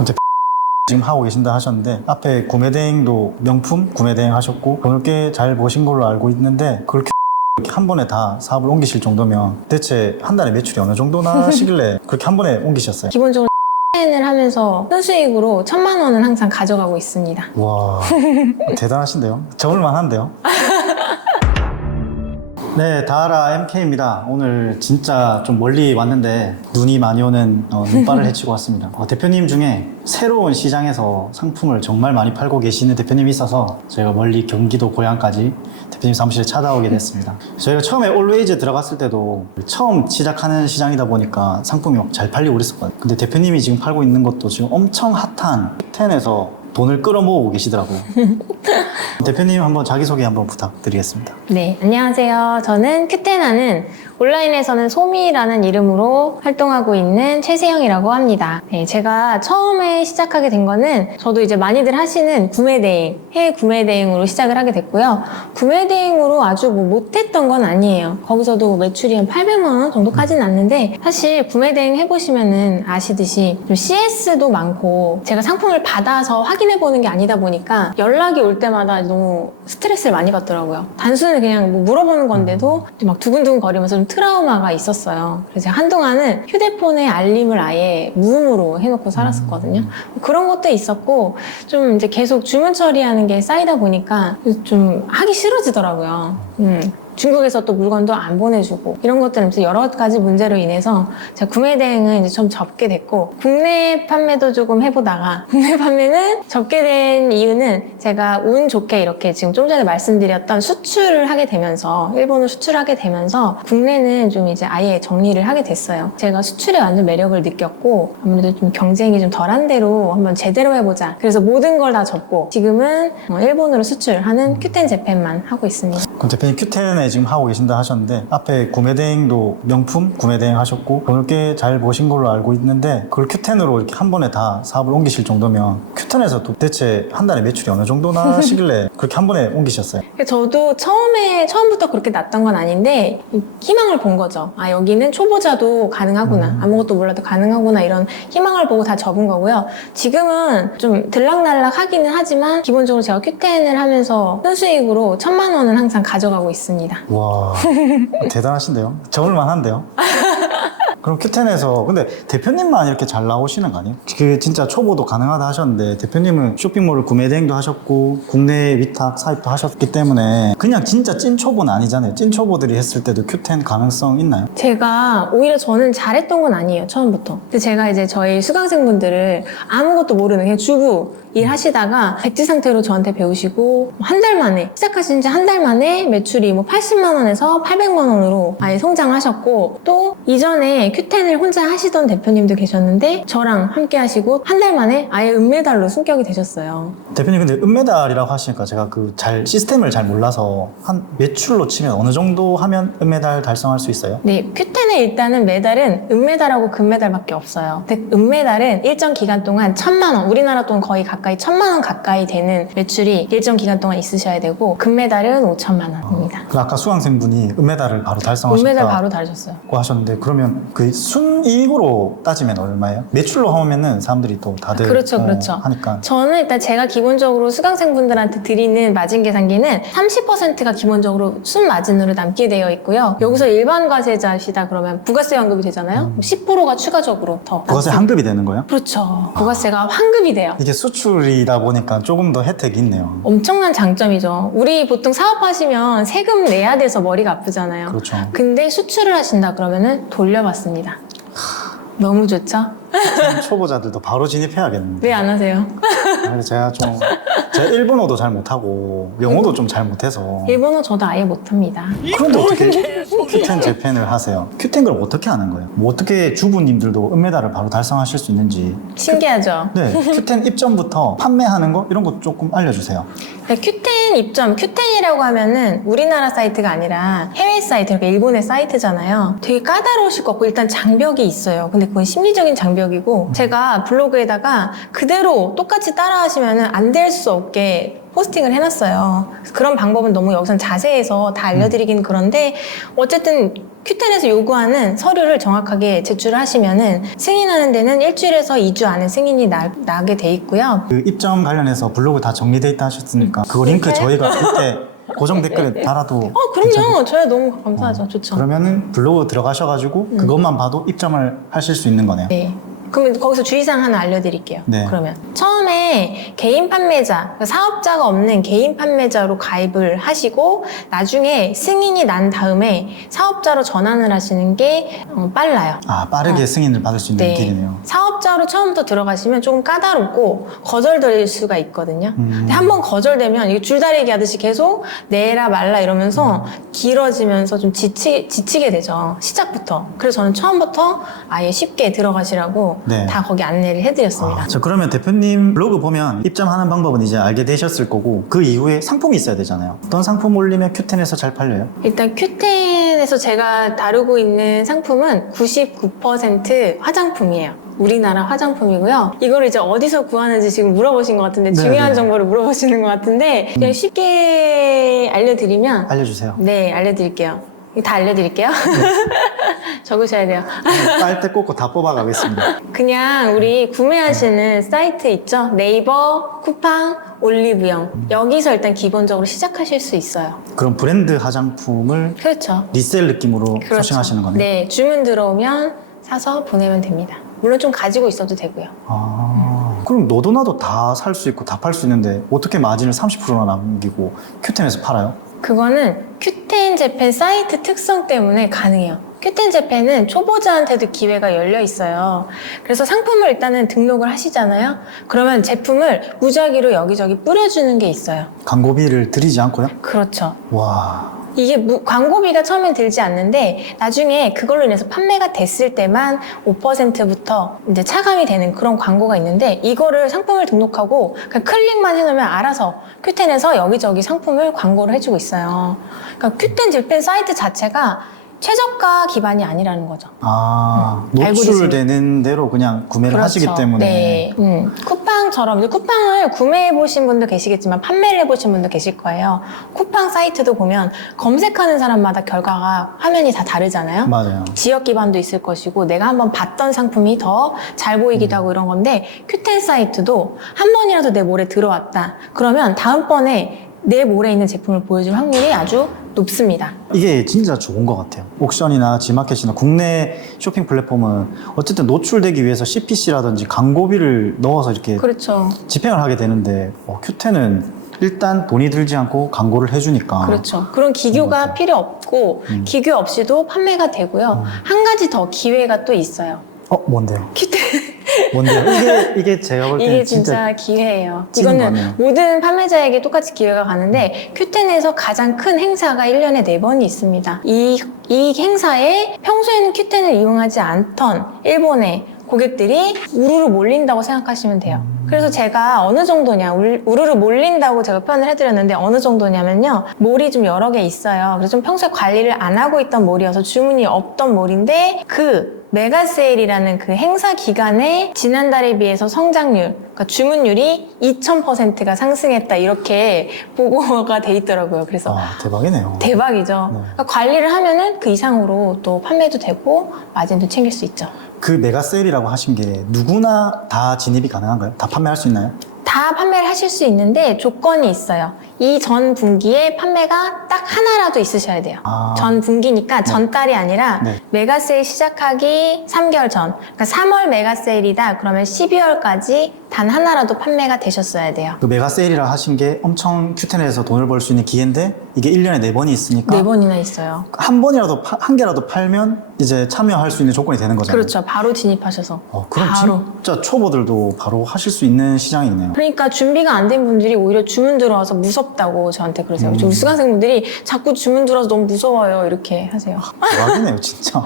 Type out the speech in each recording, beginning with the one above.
근데 지금 하고 계신다 하셨는데 앞에 구매대행도 명품 구매대행 하셨고 돈을 꽤 잘 버신 걸로 알고 있는데 그렇게 한 번에 다 사업을 옮기실 정도면 대체 한 달에 매출이 어느 정도나 하시길래 그렇게 한 번에 옮기셨어요? 기본적으로 을 하면서 순수익으로 1,000만 원은 항상 가져가고 있습니다. 와 대단하신데요? 적을만 한데요? 네, 다하라 MK입니다. 오늘 진짜 좀 멀리 왔는데 눈이 많이 오는 눈발을 헤치고 왔습니다. 대표님 중에 새로운 시장에서 상품을 정말 많이 팔고 계시는 대표님이 있어서 저희가 멀리 경기도 고향까지 대표님 사무실에 찾아오게 됐습니다. 저희가 처음에 올웨이즈 들어갔을 때도 처음 시작하는 시장이다 보니까 상품이 잘 팔리고 그랬었거든요. 근데 대표님이 지금 팔고 있는 것도 지금 엄청 핫한 q10에서 돈을 끌어모으고 계시더라고요. 대표님 한번 자기소개 한번 부탁드리겠습니다. 네, 안녕하세요. 저는 큐테나는 온라인에서는 소미라는 이름으로 활동하고 있는 최세영이라고 합니다. 네, 제가 처음에 시작하게 된 거는 저도 이제 많이들 하시는 구매대행, 해외 구매대행으로 시작을 하게 됐고요. 구매대행으로 아주 뭐 못했던 건 아니에요. 거기서도 매출이 한 800만 원 정도까지는 않는데 사실 구매대행 해보시면은 아시듯이 좀 CS도 많고 제가 상품을 받아서 확인해보는 게 아니다 보니까 연락이 올 때마다 너무 스트레스를 많이 받더라고요. 단순히 그냥 뭐 물어보는 건데도 막 두근두근 거리면서 좀 트라우마가 있었어요. 그래서 제가 한동안은 휴대폰에 알림을 아예 무음으로 해놓고 살았었거든요. 그런 것도 있었고 좀 이제 계속 주문 처리하는 게 쌓이다 보니까 좀 하기 싫어지더라고요. 중국에서 또 물건도 안 보내주고 이런 것들은 여러 가지 문제로 인해서 제가 구매 대행은 이제 좀 접게 됐고 국내 판매도 조금 해보다가 국내 판매는 접게 된 이유는 제가 운 좋게 이렇게 지금 좀 전에 말씀드렸던 수출을 하게 되면서 일본을 수출하게 되면서 국내는 좀 이제 아예 정리를 하게 됐어요. 제가 수출에 완전 매력을 느꼈고 아무래도 좀 경쟁이 좀 덜한 대로 한번 제대로 해보자. 그래서 모든 걸 다 접고 지금은 일본으로 수출하는 q10 재팬만 하고 있습니다. 그럼 대표님 q10에 지금 하고 계신다 하셨는데 앞에 구매대행도 명품 구매대행 하셨고 돈을 꽤 잘 버신 걸로 알고 있는데 그걸 q10으로 이렇게 한 번에 다 사업을 옮기실 정도면 q10에서 도대체 한 달에 매출이 어느 정도나 하시길래 그렇게 한 번에 옮기셨어요? 저도 처음부터 그렇게 났던 건 아닌데 희망을 본 거죠. 아, 여기는 초보자도 가능하구나. 아무것도 몰라도 가능하구나. 이런 희망을 보고 다 접은 거고요. 지금은 좀 들락날락 하기는 하지만 기본적으로 제가 q10을 하면서 순수익으로 1,000만 원은 항상 가져가고 있습니다. 와 대단하신데요? 적을만 한데요? 그럼 q10에서 근데 대표님만 이렇게 잘 나오시는 거 아니에요? 그 진짜 초보도 가능하다 하셨는데 대표님은 쇼핑몰을 구매대행도 하셨고 국내 위탁 사입도 하셨기 때문에 그냥 진짜 찐 초보는 아니잖아요. 찐 초보들이 했을 때도 q10 가능성 있나요? 제가 오히려 저는 잘했던 건 아니에요. 처음부터. 근데 제가 이제 저희 수강생분들을 아무것도 모르는 그냥 주부 일하시다가 백지 상태로 저한테 배우시고 한 달 만에 시작하신 지 한 달 만에 매출이 뭐 80만 원에서 800만 원으로 아예 성장하셨고 또 이전에 q10을 혼자 하시던 대표님도 계셨는데 저랑 함께 하시고 한 달 만에 아예 은메달로 승격이 되셨어요. 대표님 근데 은메달이라고 하시니까 제가 그 시스템을 잘 몰라서 한 매출로 치면 어느 정도 하면 은메달 달성할 수 있어요? 네, q10의 일단은 메달은 은메달하고 금메달밖에 없어요. 근데 은메달은 일정 기간 동안 1,000만 원, 우리나라 돈 거의 가까이 1,000만 원 가까이 되는 매출이 일정 기간 동안 있으셔야 되고 금메달은 5,000만 원입니다. 아까 수강생분이 은메달을 바로 달성하셨다고 은메달 바로 달으셨어요. 하셨는데 그러면 그 순이익으로 따지면 얼마예요? 매출로 하면은 사람들이 또 다들 그렇죠, 그렇죠. 하니까 저는 일단 제가 기본적으로 수강생분들한테 드리는 마진 계산기는 30%가 기본적으로 순마진으로 남게 되어 있고요. 여기서 일반 과세자시다 그러면 부가세 환급이 되잖아요. 10%가 추가적으로 더 부가세 환급이 되는 거예요? 그렇죠. 부가세가 환급이 돼요. 이게 수출이다 보니까 조금 더 혜택이 있네요. 엄청난 장점이죠. 우리 보통 사업하시면 세금 내야 돼서 머리가 아프잖아요. 그렇죠. 근데 수출을 하신다 그러면은 돌려받습니다. 너무 좋죠? 초보자들도 바로 진입해야겠는데. 왜 안 하세요? 제가 일본어도 잘 못하고 영어도 좀 잘 못해서. 일본어 저도 아예 못합니다. 그런데 어떻게 q10 재팬을 하세요? q10 그럼 어떻게 하는 거예요? 뭐 어떻게 주부님들도 은메달을 바로 달성하실 수 있는지. 신기하죠? 네, q10 입점부터 판매하는 거 이런 거 조금 알려주세요. q10 입점, q10이라고 하면은 우리나라 사이트가 아니라 해외 사이트, 그러니까 일본의 사이트잖아요. 되게 까다로우실 것 같고 일단 장벽이 있어요. 근데 그건 심리적인 장벽이 장벽이고 제가 블로그에다가 그대로 똑같이 따라 하시면 안 될 수 없게 포스팅을 해놨어요. 그런 방법은 너무 여기선 자세해서 다 알려드리긴 그런데 어쨌든 Q10에서 요구하는 서류를 정확하게 제출을 하시면은 승인하는 데는 일주일에서 2주 안에 승인이 나게 돼 있고요. 그 입점 관련해서 블로그 다 정리돼 있다 하셨으니까 그거 링크 저희가 밑에 고정 댓글에 달아도 그럼요. 저야 너무 감사하죠. 좋죠. 그러면은 블로그 들어가셔가지고 그것만 봐도 입점을 하실 수 있는 거네요. 네. 그러면 거기서 주의사항 하나 알려드릴게요. 네. 그러면 처음에 개인 판매자, 그러니까 사업자가 없는 개인 판매자로 가입을 하시고 나중에 승인이 난 다음에 사업자로 전환을 하시는 게 빨라요. 아, 빠르게 승인을 받을 수 있는 네. 길이네요. 사업자로 처음부터 들어가시면 조금 까다롭고 거절될 수가 있거든요. 근데 한번 거절되면 이게 줄다리기 하듯이 계속 내라 말라 이러면서 길어지면서 좀 지치게 되죠. 시작부터. 그래서 저는 처음부터 아예 쉽게 들어가시라고 네. 다 거기 안내를 해드렸습니다. 자, 그러면 대표님 블로그 보면 입점하는 방법은 이제 알게 되셨을 거고 그 이후에 상품이 있어야 되잖아요. 어떤 상품 올리면 Q10에서 잘 팔려요? 일단 Q10에서 제가 다루고 있는 상품은 99% 화장품이에요. 우리나라 화장품이고요. 이걸 이제 어디서 구하는지 지금 물어보신 것 같은데 네, 중요한 네. 정보를 물어보시는 것 같은데 그냥 쉽게 알려드리면 알려주세요. 네, 알려드릴게요. 이거 다 알려드릴게요. 적으셔야 돼요. 빨대 꽂고 다 뽑아가겠습니다. 그냥 우리 구매하시는 사이트 있죠? 네이버, 쿠팡, 올리브영. 여기서 일단 기본적으로 시작하실 수 있어요. 그럼 브랜드 화장품을 그렇죠. 리셀 느낌으로 그렇죠. 소싱하시는 거네요. 네, 주문 들어오면 사서 보내면 됩니다. 물론 좀 가지고 있어도 되고요. 그럼 너도 나도 다 살 수 있고 다 팔 수 있는데 어떻게 마진을 30%나 남기고 Q10에서 팔아요? 그거는 Q10 재팬 사이트 특성 때문에 가능해요. Q10 재팬은 초보자한테도 기회가 열려 있어요. 그래서 상품을 일단은 등록을 하시잖아요. 그러면 제품을 무작위로 여기저기 뿌려주는 게 있어요. 광고비를 들이지 않고요? 그렇죠. 와, 이게 광고비가 처음엔 들지 않는데 나중에 그걸로 인해서 판매가 됐을 때만 5%부터 이제 차감이 되는 그런 광고가 있는데 이거를 상품을 등록하고 그냥 클릭만 해놓으면 알아서 Q10에서 여기저기 상품을 광고를 해주고 있어요. 그러니까 Q10 재팬 사이트 자체가 최저가 기반이 아니라는 거죠. 노출되는 대로 그냥 구매를 그렇죠. 하시기 때문에. 네. 쿠팡처럼 이제 쿠팡을 구매해보신 분도 계시겠지만 판매를 해보신 분도 계실 거예요. 쿠팡 사이트도 보면 검색하는 사람마다 결과가 화면이 다 다르잖아요. 맞아요. 지역 기반도 있을 것이고 내가 한번 봤던 상품이 더 잘 보이기도 하고 이런 건데 Q10 사이트도 한 번이라도 내 몰에 들어왔다. 그러면 다음번에 내 몰에 있는 제품을 보여줄 확률이 아주 높습니다. 이게 진짜 좋은 것 같아요. 옥션이나 지마켓이나 국내 쇼핑 플랫폼은 어쨌든 노출되기 위해서 CPC라든지 광고비를 넣어서 이렇게 그렇죠. 집행을 하게 되는데 Q10은 일단 돈이 들지 않고 광고를 해주니까. 그렇죠. 그런 기교가 필요 없고 기교 없이도 판매가 되고요. 한 가지 더 기회가 또 있어요. 뭔데요? Q10 뭔데요? 이게 제가 볼 때는 이게 진짜 기회예요. 찐 이거는 거네요. 모든 판매자에게 똑같이 기회가 가는데 Q10에서 가장 큰 행사가 1년에 4번이 있습니다. 이 행사에 평소에는 Q10을 이용하지 않던 일본의 고객들이 우르르 몰린다고 생각하시면 돼요. 그래서 제가 어느 정도냐, 우르르 몰린다고 제가 표현을 해드렸는데 어느 정도냐면요. 몰이 좀 여러 개 있어요. 그래서 좀 평소에 관리를 안 하고 있던 몰이어서 주문이 없던 몰인데 그 메가세일이라는 그 행사 기간에 지난달에 비해서 성장률, 그러니까 주문율이 2000%가 상승했다 이렇게 보고가 돼 있더라고요. 그래서 대박이네요. 대박이죠. 네. 그러니까 관리를 하면은 그 이상으로 또 판매도 되고 마진도 챙길 수 있죠. 그 메가 세일이라고 하신 게 누구나 다 진입이 가능한가요? 다 판매할 수 있나요? 다 판매를 하실 수 있는데 조건이 있어요. 이 전 분기에 판매가 딱 하나라도 있으셔야 돼요. 전 분기니까 전달이 아니라 네. 메가세일 시작하기 3개월 전. 그러니까 3월 메가세일이다. 그러면 12월까지 단 하나라도 판매가 되셨어야 돼요. 그 메가 세일이라 하신 게 엄청 Q10에서 돈을 벌 수 있는 기회인데 이게 1년에 4번이 있으니까 4번이나 있어요. 한 번이라도 한 개라도 팔면 이제 참여할 수 있는 조건이 되는 거잖아요. 그렇죠. 바로 진입하셔서. 그럼 바로. 진짜 초보들도 바로 하실 수 있는 시장이네요. 그러니까 준비가 안 된 분들이 오히려 주문 들어와서 무섭다 무섭다고 저한테 그러세요. 우리 수강생분들이 자꾸 주문 들어서 너무 무서워요. 이렇게 하세요. 대박이네요, 진짜.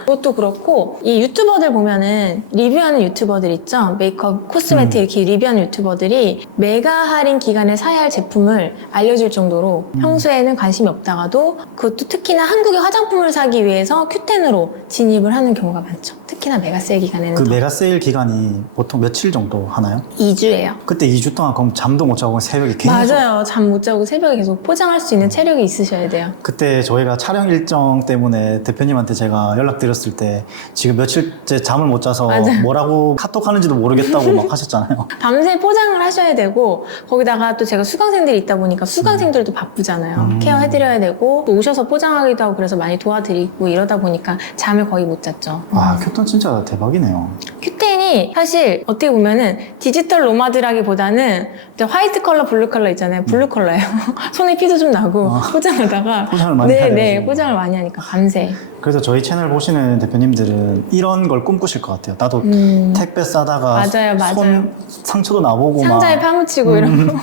그것도 그렇고 이 유튜버들 보면은 리뷰하는 유튜버들 있죠. 메이크업, 코스메틱 이렇게 리뷰하는 유튜버들이 메가 할인 기간에 사야 할 제품을 알려줄 정도로 평소에는 관심이 없다가도 그것도 특히나 한국의 화장품을 사기 위해서 Q10으로 진입을 하는 경우가 많죠. 특히나 메가 세일 기간에는 그 더. 메가 세일 기간이 보통 며칠 정도 하나요? 2주예요. 그때 2주 동안 그럼 잠도 못 자고 새벽에 계속 맞아요. 잠 못 자고 새벽에 계속 포장할 수 있는 체력이 있으셔야 돼요. 그때 저희가 촬영 일정 때문에 대표님한테 제가 연락드렸을 때 지금 며칠째 잠을 못 자서 맞아요. 뭐라고 카톡 하는지도 모르겠다고 막 하셨잖아요. 밤새 포장을 하셔야 되고 거기다가 또 제가 수강생들이 있다 보니까 수강생들도 바쁘잖아요. 케어해드려야 되고 또 오셔서 포장하기도 하고 그래서 많이 도와드리고 이러다 보니까 잠을 거의 못 잤죠. 와, 큐톤 진짜 대박이네요. Q10이 사실 어떻게 보면은 디지털 노마드라기보다는 화이트 컬러, 블루 컬러 있잖아요. 블루 컬러예요. 손에 피도 좀 나고 포장하다가 포장을 많이 해야 네, 돼가지고. 포장을 많이 하니까 밤새. 그래서 저희 채널 보시는 대표님들은 이런 걸 꿈꾸실 것 같아요. 나도 택배 싸다가 맞아요, 맞아요. 손 상처도 나보고 상자에 막 파묻히고 이런 거.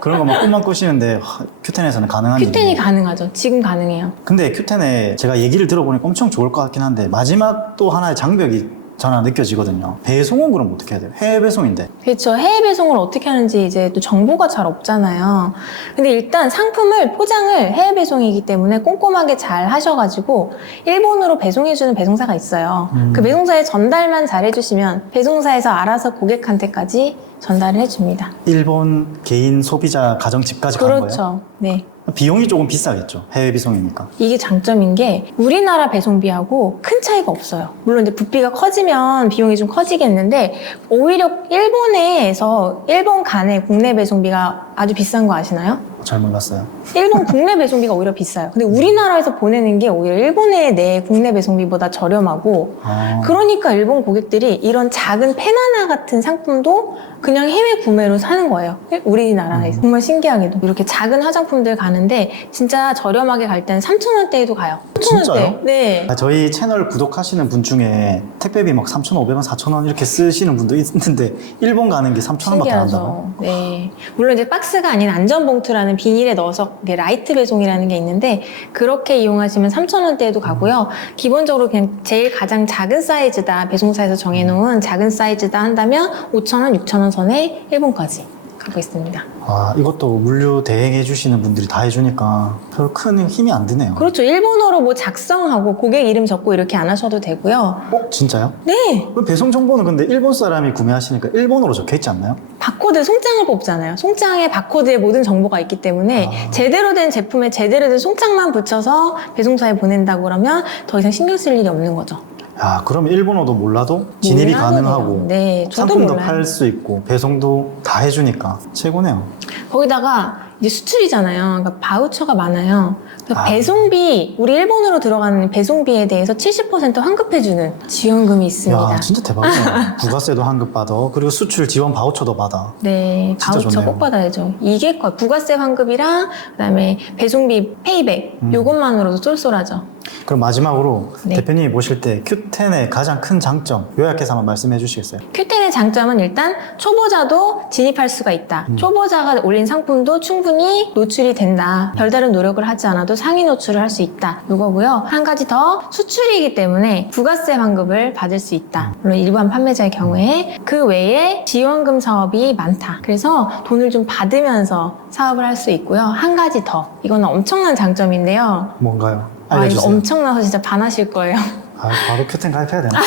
그런 거 막 꿈만 꾸시는데 큐텐에서는 가능한 Q10이 일이에요. 가능하죠. 지금 가능해요. 근데 큐텐에 제가 얘기를 들어보니까 엄청 좋을 것 같긴 한데 마지막 또 하나의 장벽이 저는 느껴지거든요. 배송은 그럼 어떻게 해야 돼요? 해외 배송인데. 그렇죠. 해외 배송을 어떻게 하는지 이제 또 정보가 잘 없잖아요. 근데 일단 상품을 포장을 해외 배송이기 때문에 꼼꼼하게 잘 하셔가지고 일본으로 배송해주는 배송사가 있어요. 그 배송사에 전달만 잘 해주시면 배송사에서 알아서 고객한테까지 전달을 해줍니다. 일본 개인 소비자 가정집까지 가는 거예요? 그렇죠. 네. 비용이 조금 비싸겠죠. 해외 배송이니까. 이게 장점인 게 우리나라 배송비하고 큰 차이가 없어요. 물론 이제 부피가 커지면 비용이 좀 커지겠는데 오히려 일본에서 일본 간의 국내 배송비가 아주 비싼 거 아시나요? 잘 몰랐어요. 일본 국내 배송비가 오히려 비싸요. 근데 우리나라에서 보내는 게 오히려 일본의 내 국내 배송비보다 저렴하고 그러니까 일본 고객들이 이런 작은 펜 하나 같은 상품도 그냥 해외 구매로 사는 거예요. 우리나라에서. 정말 신기하게도. 이렇게 작은 화장품들 가는데 진짜 저렴하게 갈 때는 3,000원대에도 가요. 3,000원대. 진짜요? 네. 저희 채널 구독하시는 분 중에 택배비 막 3,500원, 4,000원 이렇게 쓰시는 분도 있는데 일본 가는 게 3,000원밖에 안 한다고요? 신기하죠. 네. 물론 이제 박스가 아닌 안전봉투라는 비닐에 넣어서 이게 라이트 배송이라는 게 있는데 그렇게 이용하시면 3,000원대에도 가고요. 기본적으로 그냥 제일 가장 작은 사이즈다. 배송사에서 정해놓은 작은 사이즈다 한다면 5,000원, 6,000원 선에 일본까지 가고 있습니다. 아, 이것도 물류 대행해 주시는 분들이 다 해주니까 별로 큰 힘이 안 드네요. 그렇죠. 일본어로 뭐 작성하고 고객 이름 적고 이렇게 안 하셔도 되고요. 진짜요? 네. 그 배송 정보는 근데 일본 사람이 구매하시니까 일본어로 적혀 있지 않나요? 바코드 송장을 뽑잖아요. 송장에 바코드에 모든 정보가 있기 때문에 제대로 된 제품에 제대로 된 송장만 붙여서 배송사에 보낸다고 그러면 더 이상 신경 쓸 일이 없는 거죠. 야, 그러면 일본어도 몰라도 진입이 몰라도 가능하고 돼요. 네, 저도 상품도 몰라요. 팔 수 있고 배송도 다 해주니까 최고네요. 거기다가 이제 수출이잖아요. 그러니까 바우처가 많아요. 그러니까 아. 배송비, 우리 일본으로 들어가는 배송비에 대해서 70% 환급해주는 지원금이 있습니다. 야, 진짜 대박이네요. 부가세도 환급받아. 그리고 수출 지원 바우처도 받아. 네, 진짜 바우처 좋네요. 꼭 받아야죠. 이게 부가세 환급이랑 그다음에 배송비 페이백 요것만으로도 쏠쏠하죠. 그럼 마지막으로 네. 대표님이 보실 때 Q10의 가장 큰 장점 요약해서 한번 말씀해 주시겠어요? Q10의 장점은 일단 초보자도 진입할 수가 있다. 초보자가 올린 상품도 충분히 노출이 된다. 별다른 노력을 하지 않아도 상위 노출을 할 수 있다. 이거고요. 한 가지 더 수출이기 때문에 부가세 환급을 받을 수 있다. 물론 일반 판매자의 경우에 그 외에 지원금 사업이 많다. 그래서 돈을 좀 받으면서 사업을 할 수 있고요. 한 가지 더. 이거는 엄청난 장점인데요. 뭔가요? 아, 이거 알려주세요. 엄청나서 진짜 반하실 거예요. 아, 바로 Q10 가입해야 되나?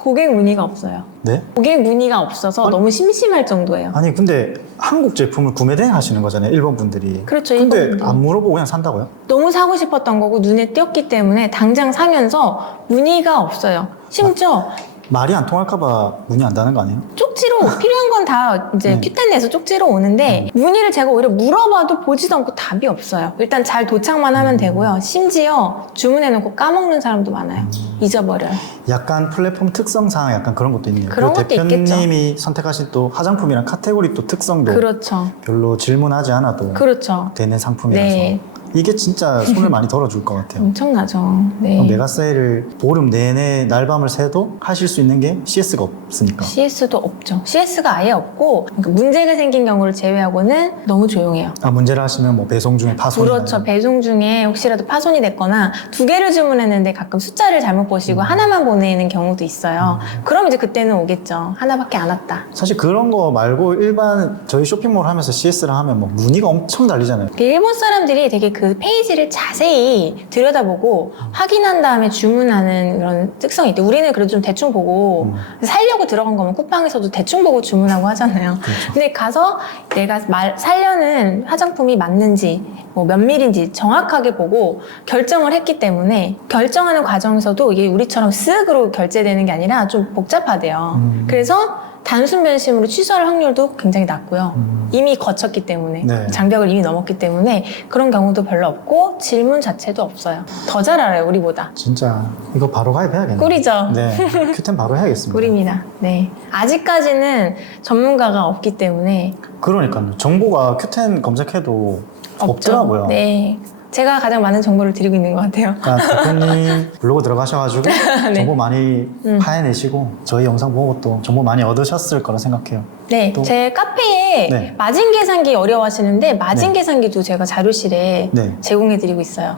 고객 문의가 없어요. 네? 고객 문의가 없어서 너무 심심할 정도예요. 아니 근데 한국 제품을 구매 대행하시는 거잖아요, 일본 분들이. 그렇죠, 근데 일본 분들이. 안 물어보고 그냥 산다고요? 너무 사고 싶었던 거고 눈에 띄었기 때문에 당장 사면서 문의가 없어요. 심지어 말이 안 통할까봐 문의 안 다는 거 아니에요? 쪽지로 필요한 건 다 이제 Q10 내서 쪽지로 오는데 문의를 제가 오히려 물어봐도 보지도 않고 답이 없어요. 일단 잘 도착만 하면 되고요. 심지어 주문해놓고 까먹는 사람도 많아요. 잊어버려요. 약간 플랫폼 특성상 약간 그런 것도 있네요. 그런 그리고 것도 있겠죠. 대표님이 선택하신 또 화장품이랑 카테고리 또 특성도 그렇죠. 별로 질문하지 않아도 그렇죠. 되는 상품이라서 네. 이게 진짜 손을 많이 덜어줄 것 같아요. 엄청나죠. 네. 메가세일을 보름 내내 날밤을 새도 하실 수 있는 게 CS가 없으니까. CS도 없죠. CS가 아예 없고 그러니까 문제가 생긴 경우를 제외하고는 너무 조용해요. 아, 문제를 하시면 뭐 배송 중에 파손이 그렇죠. 배송 중에 혹시라도 파손이 됐거나 2개를 주문했는데 가끔 숫자를 잘못 보시고 하나만 보내는 경우도 있어요. 그럼 이제 그때는 오겠죠. 하나밖에 안 왔다. 사실 그런 거 말고 일반 저희 쇼핑몰 하면서 CS를 하면 뭐 문의가 엄청 달리잖아요. 일본 사람들이 되게 그 페이지를 자세히 들여다보고 확인한 다음에 주문하는 그런 특성이 있대. 우리는 그래도 좀 대충 보고 살려고 들어간 거면 쿠팡에서도 대충 보고 주문하고 하잖아요. 그렇죠. 근데 가서 내가 살려는 화장품이 맞는지 뭐 몇 밀인지 정확하게 보고 결정을 했기 때문에 결정하는 과정에서도 이게 우리처럼 쓱으로 결제되는 게 아니라 좀 복잡하대요. 그래서 단순 변심으로 취소할 확률도 굉장히 낮고요. 이미 거쳤기 때문에 네. 장벽을 이미 넘었기 때문에 그런 경우도 별로 없고 질문 자체도 없어요. 더 잘 알아요, 우리보다. 진짜 이거 바로 가입해야겠네요. 꿀이죠. 네, 큐템 바로 해야겠습니다. 꿀입니다. 네. 아직까지는 전문가가 없기 때문에 그러니까요. 정보가 큐텐 검색해도 없죠. 없더라고요. 네. 제가 가장 많은 정보를 드리고 있는 것 같아요. 그러니까 대표님 블로그 들어가셔가지고 네. 정보 많이 파해내시고 저희 영상 보고 또 정보 많이 얻으셨을 거라 생각해요. 네, 또- 제 카페에 네. 마진 계산기 어려워하시는데 마진 네. 계산기도 제가 자료실에 네. 제공해드리고 있어요.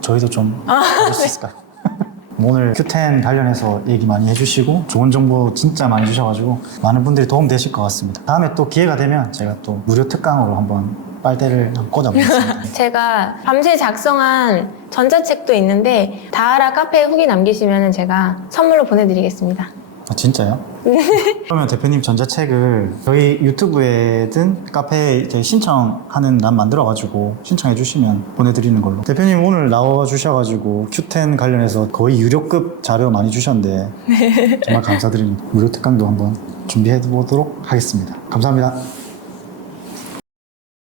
저희도 좀 해줄 수 있을까요? 오늘 Q10 관련해서 얘기 많이 해주시고 좋은 정보 진짜 많이 주셔가지고 많은 분들이 도움 되실 것 같습니다. 다음에 또 기회가 되면 제가 또 무료 특강으로 한번 빨대를 한번 꽂아보겠습니다. 제가 밤새 작성한 전자책도 있는데 다하라 카페에 후기 남기시면 제가 선물로 보내드리겠습니다. 아, 진짜요? 그러면 대표님 전자책을 저희 유튜브에든 카페에 저희 신청하는 欄 만들어가지고 신청해 주시면 보내드리는 걸로. 대표님 오늘 나와주셔가지고 Q10 관련해서 거의 유료급 자료 많이 주셨는데 정말 감사드립니다. 무료 특강도 한번 준비해 보도록 하겠습니다. 감사합니다.